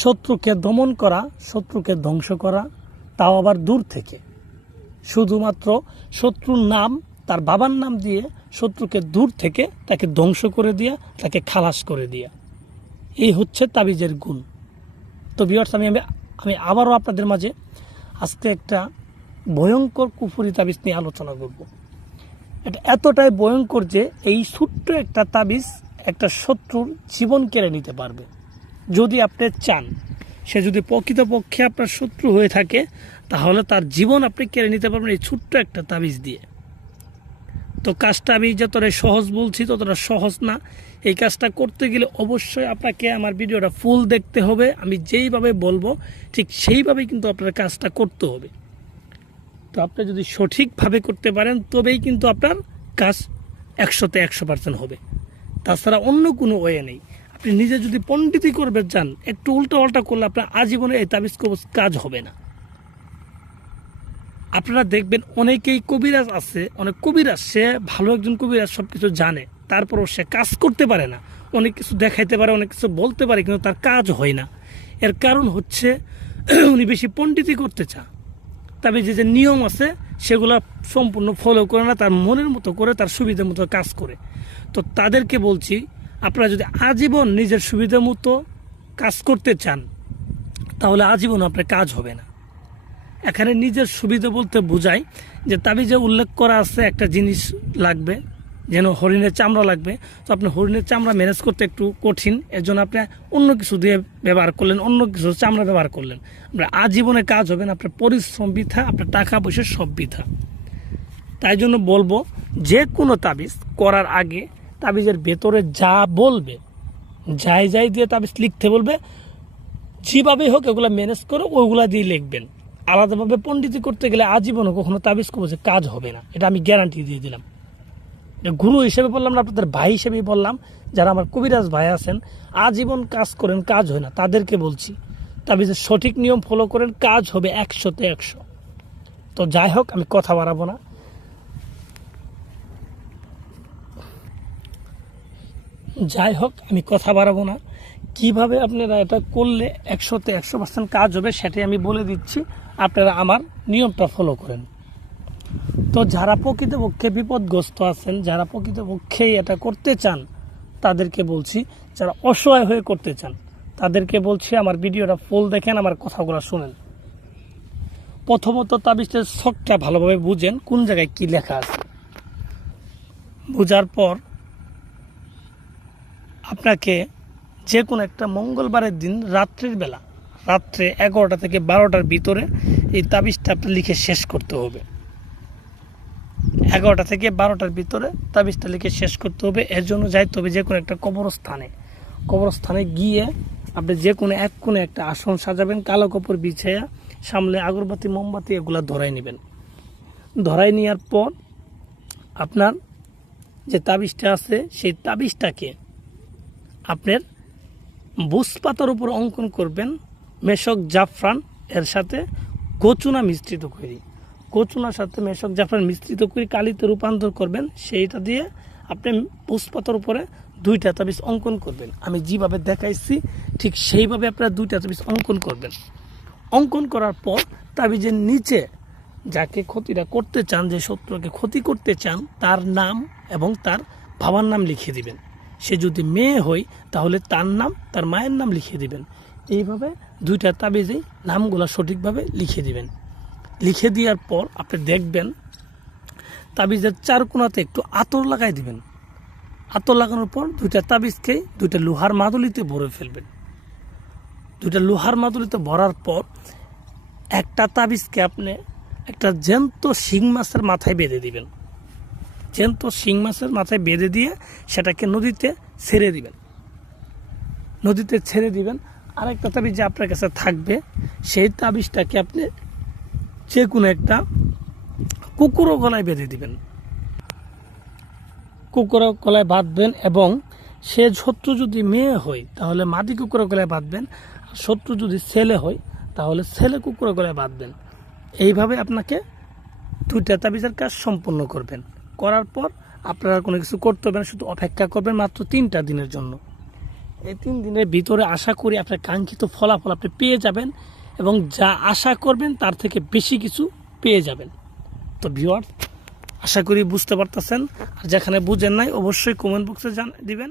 শত্রুকে দমন করা, শত্রুকে ধ্বংস করা, তাও আবার দূর থেকে। শুধুমাত্র শত্রুর নাম, তার বাবার নাম দিয়ে শত্রুকে দূর থেকে তাকে ধ্বংস করে দিয়া, তাকে খালাস করে দিয়া। এই হচ্ছে তাবিজের গুণ। তো ভিউয়ার্স, আমি আবারও আপনাদের মাঝে আজকে একটা ভয়ঙ্কর কুফরি তাবিজ নিয়ে আলোচনা করব। এটা এতটাই ভয়ঙ্কর যে এই ছোট্ট একটা তাবিজ একটা শত্রুর জীবন কেড়ে নিতে পারবে। যদি আপনি চান, সে যদি প্রকৃতপক্ষে আপনার শত্রু হয়ে থাকে, তাহলে তার জীবন আপনি কেড়ে নিতে পারবেন এই ছোট্ট একটা তাবিজ দিয়ে। তো কাজটা আমি যতটা সহজ বলছি ততটা সহজ না। এই কাজটা করতে গেলে অবশ্যই আপনাকে আমার ভিডিওটা ফুল দেখতে হবে। আমি যেইভাবে বলবো ঠিক সেইভাবেই কিন্তু আপনার কাজটা করতে হবে। তো আপনি যদি সঠিকভাবে করতে পারেন তবেই কিন্তু আপনার কাজ 100-তে 100% হবে। তাছাড়া অন্য কোনো ওয়ে নেই। আপনি নিজে যদি পণ্ডিতি করবে চান, একটু উল্টা করলে আপনার আজীবনে এই তাবিজ কবজ কাজ হবে না। আপনারা দেখবেন অনেকেই কবিরাজ আছে, অনেক কবিরাজ, সে ভালো একজন কবিরাজ, সব কিছু জানে, তারপরও সে কাজ করতে পারে না। অনেক কিছু দেখাইতে পারে, অনেক কিছু বলতে পারে, কিন্তু তার কাজ হয় না। এর কারণ হচ্ছে উনি বেশি পণ্ডিতি করতে চান। তবে যে নিয়ম আছে সেগুলো সম্পূর্ণ ফলো করে না, তার মনের মতো করে, তার সুবিধা মতো কাজ করে। তো তাদেরকে বলছি, আপনারা যদি আজীবন নিজের সুবিধা মতো কাজ করতে চান, তাহলে আজীবন আপনার কাজ হবে না। এখানে নিজের সুবিধা বলতে বোঝায় যে তাবিজে উল্লেখ করা আছে একটা জিনিস লাগবে, যেন হরিণের চামড়া লাগবে। তো আপনি হরিণের চামড়া ম্যানেজ করতে একটু কঠিন, এর জন্য আপনি অন্য কিছু দিয়ে ব্যবহার করলেন, অন্য কিছু চামড়া ব্যবহার করলেন। আপনার আজীবনে কাজ হবে না, আপনার পরিশ্রম বৃথা, আপনার টাকা পয়সা সব বৃথা। তাই জন্য বলবো, যে কোনো তাবিজ করার আগে তাবিজের ভেতরে যা বলবে, যাই দিয়ে তাবিজ লিখতে বলবে, যেভাবেই হোক এগুলো ম্যানেজ করে ওইগুলা দিয়ে লিখবেন। আলাদাভাবে পণ্ডিতি করতে গেলে আজীবনও কখনো তাবিজ কবজে কাজ হবে না, এটা আমি গ্যারান্টি দিয়ে দিলাম। এটা গুরু হিসেবে বললাম না, আপনাদের ভাই হিসেবেই বললাম। যারা আমার কবিরাজ ভাই আছেন, আজীবন কাজ করেন, কাজ হয় না, তাদেরকে বলছি তাবিজের সঠিক নিয়ম ফলো করেন, কাজ হবে 100-তে 100। তো যাই হোক, আমি কথা বাড়াবো না। কিভাবে আপনারা এটা করলে 100-তে 100% কাজ হবে সেটাই আমি বলে দিচ্ছি। আপনারা আমার নিয়মটা ফলো করেন। তো যারা প্রকৃতপক্ষে বিপদগ্রস্ত আছেন, যারা প্রকৃতপক্ষে এটা করতে চান, তাদেরকে বলছি, যারা অসহায় হয়ে করতে চান তাদেরকে বলছি আমার ভিডিওটা ফুল দেখেন, আমার কথাগুলো শুনেন। প্রথমত তাবিজের ছকটা ভালোভাবে বুঝেন, কোন জায়গায় কি লেখা আছে। বুঝার পর আপনাকে যে কোনো একটা মঙ্গলবারের দিন রাত্রে 11টা থেকে 12টার ভিতরে এই তাবিজটা আপনি লিখে শেষ করতে হবে। 11টা থেকে 12টার ভিতরে তাবিজটা লিখে শেষ করতে হবে। এর জন্য যাইতে হবে যে কোনো একটা কবরস্থানে গিয়ে আপনি যে কোনো এক কোণে একটা আসন সাজাবেন, কালো কাপড় বিছাইয়া, সামনে আগরবাতি মোমবাতি এগুলো ধরাই নেবেন। ধরাই নেওয়ার পর আপনার যে তাবিজটা আছে সেই তাবিজটাকে আপনার বুস পাতার উপর অঙ্কন করবেন, মেশক জাফরান এর সাথে গোচুনা মিশ্রিত করি, গোচুনার সাথে মেশক জাফরান মিশ্রিত করে কালিতে রূপান্তর করবেন। সেইটা দিয়ে আপনি বুস পাতার উপরে 2টা তাবিজ অঙ্কন করবেন। আমি যেভাবে দেখাইছি ঠিক সেইভাবে আপনারা 2টা তাবিজ অঙ্কন করবেন। অঙ্কন করার পর তাবিজের নিচে যাকে ক্ষতিটা করতে চান, যে শত্রুকে ক্ষতি করতে চান, তার নাম এবং তার বাবার নাম লিখে দিবেন। সে যদি মেয়ে হয় তাহলে তার নাম, তার মায়ের নাম লিখে দিবেন। এইভাবে 2টা তাবিজেই নামগুলো সঠিকভাবে লিখে দিবেন। লিখে দেওয়ার পর আপনি দেখবেন তাবিজের 4 কোণাতে একটু আতর লাগাই দিবেন। আতর লাগানোর পর 2টা তাবিজকে 2টা লোহার মাদুলিতে ভরে ফেলবেন। 2টা লোহার মাদুলিতে ভরার পর একটা তাবিজকে আপনি একটা জ্যান্ত শিং মাছের মাথায় বেঁধে দিবেন। জ্যান্ত শিং মাছের মাথায় বেঁধে দিয়ে সেটাকে নদীতে ছেড়ে দিবেন। আরেকটা তাবিজ যে আপনার কাছে থাকবে, সেই তাবিজটাকে আপনি যে কোনো একটা কুকুরও গলায় বেঁধে দিবেন। কুকুরও গলায় বাঁধবেন, এবং সে শত্রু যদি মেয়ে হয় তাহলে মাদি কুকুরের গলায় বাঁধবেন, আর শত্রু যদি ছেলে হয় তাহলে ছেলে কুকুরের গলায় বাঁধবেন। এইভাবে আপনাকে 2টা তাবিজের কাজ সম্পূর্ণ করবেন। করার পর আপনারা কোনো কিছু করতে হবে না, শুধু অপেক্ষা করবেন মাত্র 3টা দিনের জন্য। এই 3 দিনের ভিতরে আশা করি আপনার কাঙ্ক্ষিত ফলাফল আপনি পেয়ে যাবেন এবং যা আশা করবেন তার থেকে বেশি কিছু পেয়ে যাবেন। তো ভিউয়ার্স, আশা করি বুঝতে পারতেছেন, আর যেখানে বুঝেন নাই অবশ্যই কমেন্ট বক্সে দিবেন।